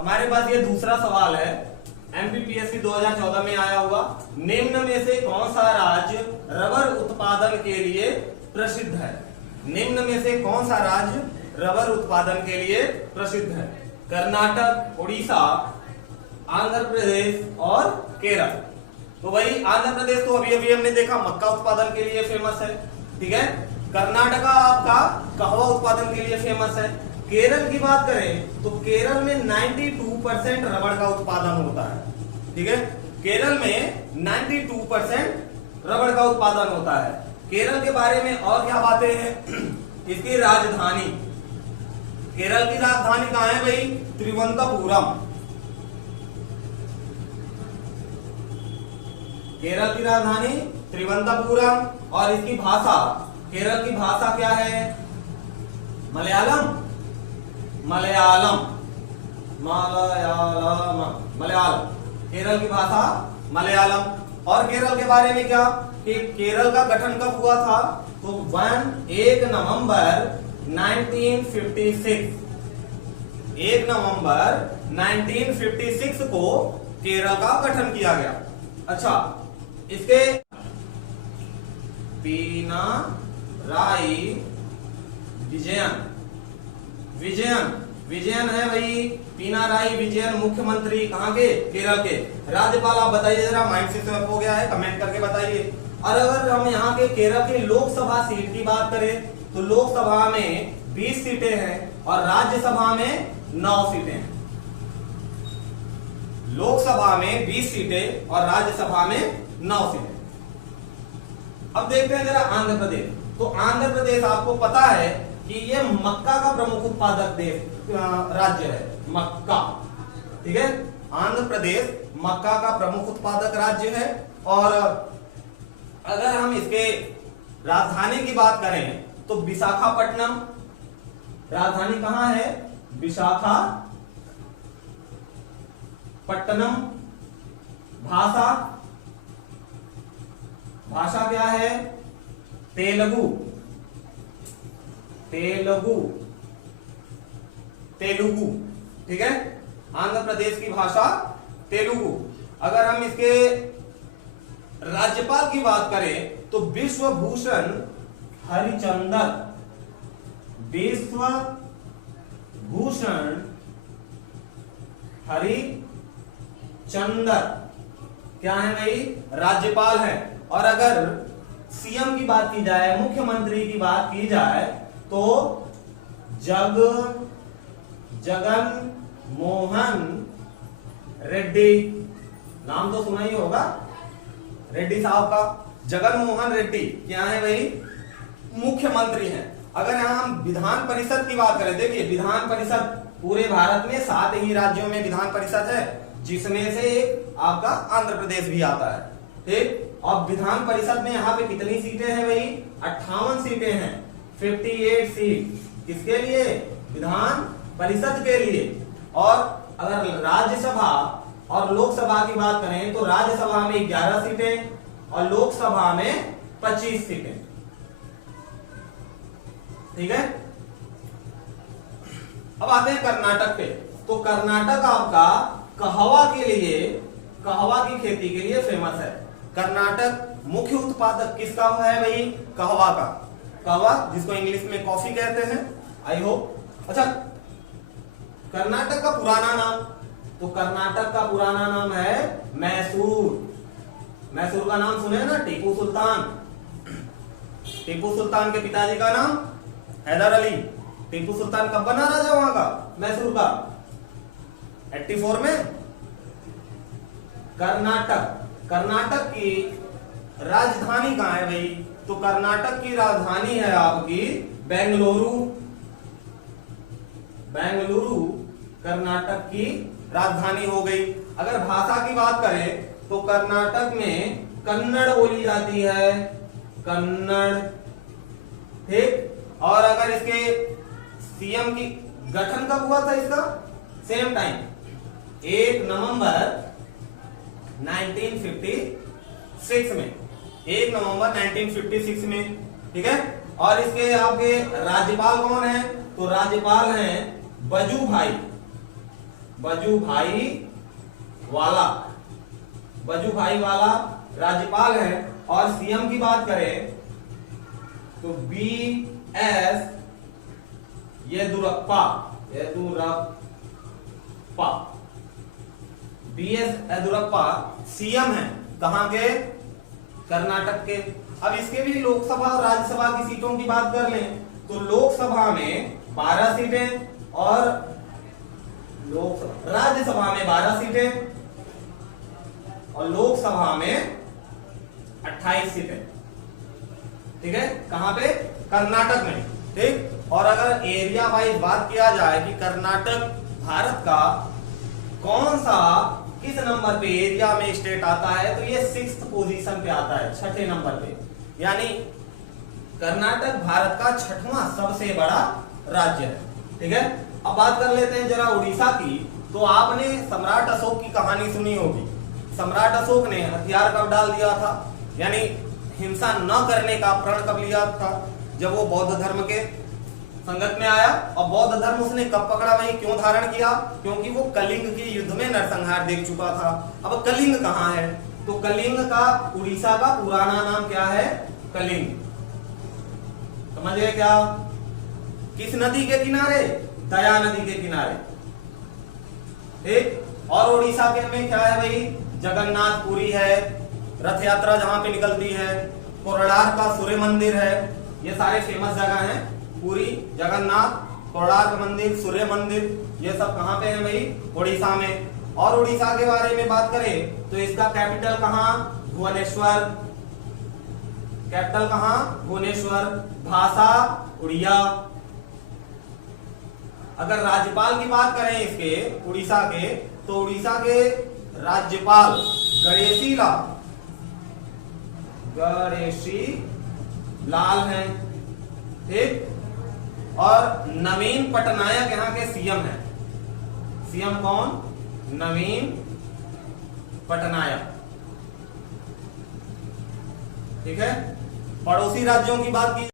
हमारे पास ये दूसरा सवाल है, एमपीपीएससी 2014 में आया हुआ। निम्न में से कौन सा राज्य रबर उत्पादन के लिए प्रसिद्ध है? निम्न में से कौन सा राज्य रबर उत्पादन के लिए प्रसिद्ध है? कर्नाटक, उड़ीसा, आंध्र प्रदेश और केरल। तो भाई आंध्र प्रदेश तो अभी अभी हमने देखा मक्का उत्पादन के लिए फेमस है, ठीक है। कर्नाटका आपका कहवा उत्पादन के लिए फेमस है। केरल की बात करें तो केरल में 92% रबड़ का उत्पादन होता है, ठीक है। केरल में 92% रबड़ का उत्पादन होता है। केरल के बारे में और क्या बातें हैं? इसकी राजधानी, केरल की राजधानी कहां है भाई? त्रिवंतपुरम। केरल की राजधानी त्रिवंतपुरम। और इसकी भाषा, केरल की भाषा क्या है? मलयालम, मलयालम, मलयालम, मलयालम। केरल की भाषा मलयालम। और केरल के बारे में क्या कि केरल का गठन कब हुआ था? तो 1 नवंबर 1956, 1 नवंबर 1956 को केरल का गठन किया गया। अच्छा, इसके पिनाराई विजयन, विजयन, विजयन है भाई। पिनाराई विजयन मुख्यमंत्री कहां के? केरल के। राज्यपाल आप बताइए जरा, माइंड से स्वैप हो गया है, कमेंट करके बताइए। और अगर हम यहाँ के केरल की लोकसभा सीट की बात करें तो लोकसभा में 20 सीटें हैं और राज्यसभा में 9 सीटें हैं। लोकसभा में 20 सीटें और राज्यसभा में 9 सीटें। अब देखते हैं जरा आंध्र प्रदेश। तो आंध्र प्रदेश आपको पता है कि ये मक्का का प्रमुख उत्पादक देश राज्य है, मक्का, ठीक है। आंध्र प्रदेश मक्का का प्रमुख उत्पादक राज्य है। और अगर हम इसके राजधानी की बात करें तो विशाखापट्टनम, राजधानी कहां है? विशाखापट्टनम। भाषा, भाषा क्या है? तेलुगु, तेलुगु, तेलुगु, ठीक है। आंध्र प्रदेश की भाषा तेलुगु। अगर हम इसके राज्यपाल की बात करें तो विश्वभूषण हरिचंदन, विश्वभूषण हरिचंदन क्या है भाई? राज्यपाल है। और अगर सीएम की बात की जाए, मुख्यमंत्री की बात की जाए तो जगन मोहन रेड्डी, नाम तो सुना ही होगा रेड्डी साहब का। जगन मोहन रेड्डी क्या है भाई? मुख्यमंत्री हैं। अगर यहां हम विधान परिषद की बात करें, देखिए विधान परिषद पूरे भारत में 7 ही राज्यों में विधान परिषद है, जिसमें से एक आपका आंध्र प्रदेश भी आता है, ठीक। और विधान परिषद में यहाँ पे कितनी सीटें हैं भाई? 58 सीटें हैं, 58 सीट किसके लिए? विधान परिषद के लिए। और अगर राज्यसभा और लोकसभा की बात करें तो राज्यसभा में 11 सीटें और लोकसभा में 25 सीटें, ठीक है। अब आते हैं कर्नाटक पे। तो कर्नाटक आपका कहवा के लिए, कहवा की खेती के लिए फेमस है। कर्नाटक मुख्य उत्पादक किसका है भाई? कहवा का। कहवा जिसको इंग्लिश में कॉफी कहते हैं, आई होप। अच्छा, कर्नाटक का पुराना नाम, तो कर्नाटक का पुराना नाम है मैसूर। मैसूर का नाम सुने ना? टीपू सुल्तान। टीपू सुल्तान के पिताजी का नाम हैदर अली। टीपू सुल्तान कब बना राजा वहां का? मैसूर का 84 में। कर्नाटक, कर्नाटक की राजधानी कहां है भाई? तो कर्नाटक की राजधानी है आपकी बेंगलुरु। बेंगलुरु कर्नाटक की राजधानी हो गई। अगर भाषा की बात करें तो कर्नाटक में कन्नड़ बोली जाती है, कन्नड़, ठीक। और अगर इसके सीएम की गठन कब हुआ था इसका? सेम टाइम 1 नवंबर 1956 में, 1 नवंबर 1956 में, ठीक है। और इसके आपके राज्यपाल कौन है? तो राज्यपाल हैं वजूभाई, वजुभाई वाला, वजुभाई वाला राज्यपाल है। और सीएम की बात करें तो BS Yediyurappa, BS Yediyurappa CM है। कहां के? कर्नाटक के। अब इसके भी लोकसभा और राज्यसभा की सीटों की बात कर लें तो लोकसभा में 12 सीटें और राज्यसभा में 12 सीटें और लोकसभा में 28 सीटें। ठीक है, कहां पे? कर्नाटक में। ठीक, और अगर एरिया वाइज बात किया जाए कि कर्नाटक भारत का कौन सा किस नंबर पे एरिया में स्टेट आता है, तो ये 6th पोजीशन पे आता है, 6ठे नंबर पे। यानी कर्नाटक भारत का 6वां सबसे बड़ा राज्य है। ठीक है, अब बात कर लेते हैं जरा उड़ीसा की। तो आपने सम्राट अशोक की कहानी सुनी होगी। सम्राट अशोक ने हथियार कब डाल दिया था, यानी हिंसा न करने का प्रण कब लिया था? जब वो बौद्ध धर्म के संगत में आया। और बौद्ध धर्म उसने कब पकड़ा, वही क्यों धारण किया? क्योंकि वो कलिंग के युद्ध में नरसंहार देख चुका था। अब कलिंग कहाँ है? तो कलिंग का उड़ीसा का पुराना नाम क्या है? कलिंग। समझ गए क्या? किस नदी के किनारे? दया नदी के किनारे। ठीक, और उड़ीसा के में क्या है भाई? जगन्नाथपुरी है, रथ यात्रा जहां पे निकलती है, कोरडार का सूर्य मंदिर है। ये सारे फेमस जगह हैं। पुरी, जगन्नाथ, कोणार्क मंदिर, सूर्य मंदिर, ये सब कहां पे है भाई? उड़ीसा में। और उड़ीसा के बारे में बात करें तो इसका कैपिटल कहां? भुवनेश्वर। कैपिटल कहां? भुवनेश्वर। भाषा उड़िया। अगर राज्यपाल की बात करें इसके उड़ीसा के, तो उड़ीसा के राज्यपाल गणेशी लाल हैं। ठीक, और नवीन पटनायक यहाँ के सीएम हैं। सीएम कौन? नवीन पटनायक। ठीक है, पड़ोसी राज्यों की बात की